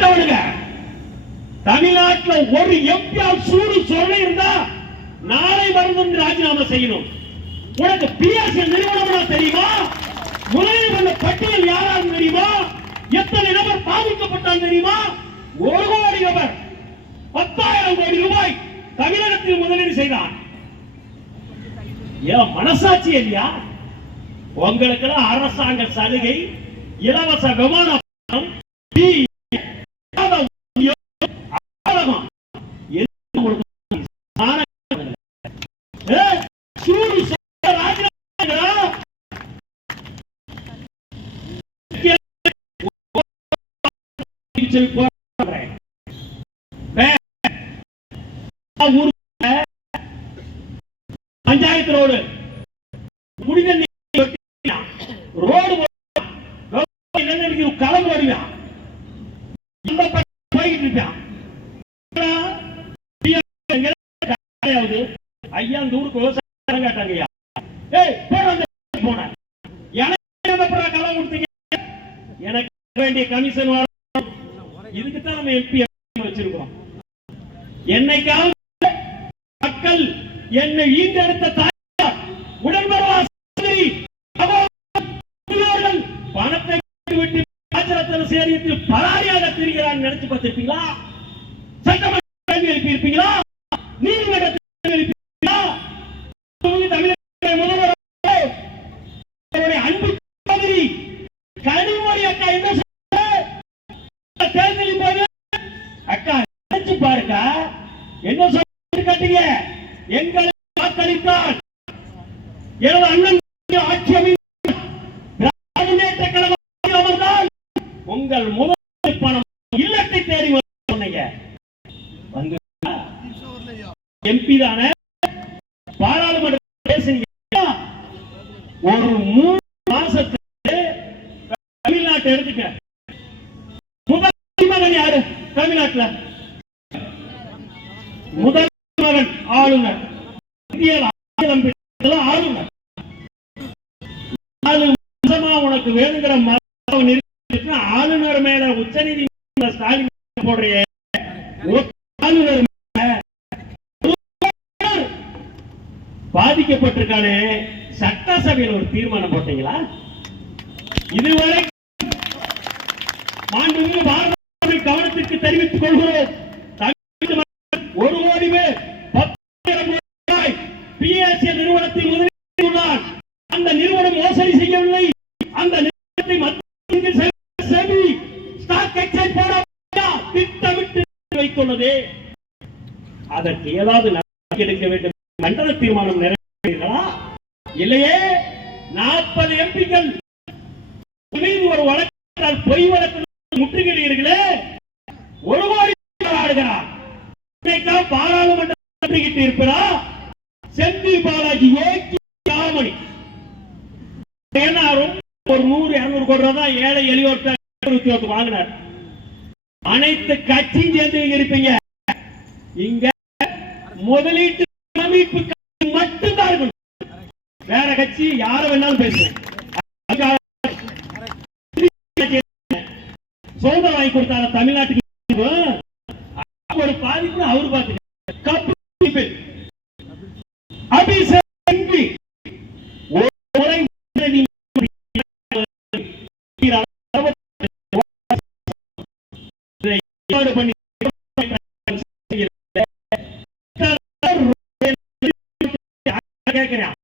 மாட்டவனுங்க. தமிழ்நாட்டில் ஒரு எம்பியால் சூடு சொல்ல இருந்தா நாளை மருந்து ராஜினாமா செய்யணும். உனக்கு பிஎஸ்சி நிறுவனம் தெரியுமா? முதலில் வந்த பட்டியல் யாராலும் தெரியுமா? எத்தனை நபர் பாதிக்கப்பட்டால் தெரியுமா? 1 கோடி நபர் 10,000 கோடி ரூபாய் தமிழகத்தில் முதலீடு செய்தார். ஏன் மனசாட்சி இல்லையா உங்களுக்கு? அரசாங்க சலுகை, இலவச விமானம், பஞ்சாயத்து ரோடு முடிந்த ரோடு களம் ஓடுவான் போயிட்டு இருப்பான். ஐயா அந்த ஊருக்கு விவசாயம் கேட்டாங்க. களம் கொடுத்தீங்க, எனக்கு வேண்டிய கமிஷன் வரும். இதுக்குத்தான் நம்ம எம்பி வச்சிருக்கோம். என்னைக்காவது மக்கள் என்னை ஈண்டெடுத்த தாயார் உடன்பரவாசி பணத்தை விட்டு ராஜரத்ன சேரியத்தில் பராரியாக திரிகிறான் நினைச்சு பார்த்திருப்பீங்களா? சட்டமன்ற எழுப்பி இருப்பீங்களா? நீதிமன்றத்தில் எழுப்பியிருப்பீங்களா? தமிழக முதல்வர் அன்பு மாதிரி கனிமொழி அக்கா என்ன தேர்தலின் போது அக்கா நினைச்சு பாருங்க, என்ன சொல்லி காட்டீங்க? எங்களை வாக்களித்தால் எனது அண்ணன் ஆட்சி முன்னேற்ற கழகம் அமர்ந்தால் உங்கள் முதல் பணம் இல்லத்தை தேடி சொன்னீங்க. வந்து எம்பி தானே பாராளுமன்ற பேசுனீங்க. ஒரு 3 மாசத்துக்கு தமிழ்நாட்டை எடுத்துக்க. முதல் மகன் யாரு தமிழ்நாட்டில்? முதல் மகன் ஆளுநர். ஆளுநர் உனக்கு வேணுங்கிற ஆளுநர் மேல உச்ச நீதிமன்ற ஸ்டாலின் போடுற ஆளுநர் பாதிக்கப்பட்டிருக்கானே, சட்டசபையில் ஒரு தீர்மானம் போட்டீங்களா? இதுவரை மாண்புமிகு பாரத கவனத்திற்கு தெரிவித்துக் கொள்கிறோம். 1 கோடி பேர் 10,000 கோடி ரூபாய் பிஎஸ்சி நிறுவனத்தில் முதலீடு. அந்த நிறுவனம் மோசடி செய்யவில்லை. அந்த நிறுவனத்தை மத்திய செபி ஸ்டாக் எக்ஸ்சேஞ்ச் போர்டு திட்டமிட்டு வைத்துள்ளது. அதற்கு ஏதாவது நடவடிக்கை எடுக்க வேண்டும். மண்டல தீர்மானம் நிறைவேற்றீர்களா? இல்லையே 40 எம்பிக்கள் மீது ஒரு வழக்கால் பொய் வழக்கு முற்றுகிறீர்களே. 1 கோடி ஆடுகிறார். பாராளுமன்ற இருப்பதா? செந்தில் பாலாஜி, யோகி ராமணி ஒரு 100-200 கோடி ரூபாய் ஏழை எளியோருக்கு வாங்கினார். அனைத்து கட்சியும் சேர்ந்து இருப்பீங்க. இங்க முதலீட்டு அமைப்பு மட்டும்தான் இருக்கணும். வேற கட்சி யார வேணாலும் பேசுறேன். சுதந்திரம் வாங்கி கொடுத்தாங்க தமிழ்நாட்டுக்கு. ஒரு பாதிப்பு அவரு பார்த்து கேட்கிறேன்.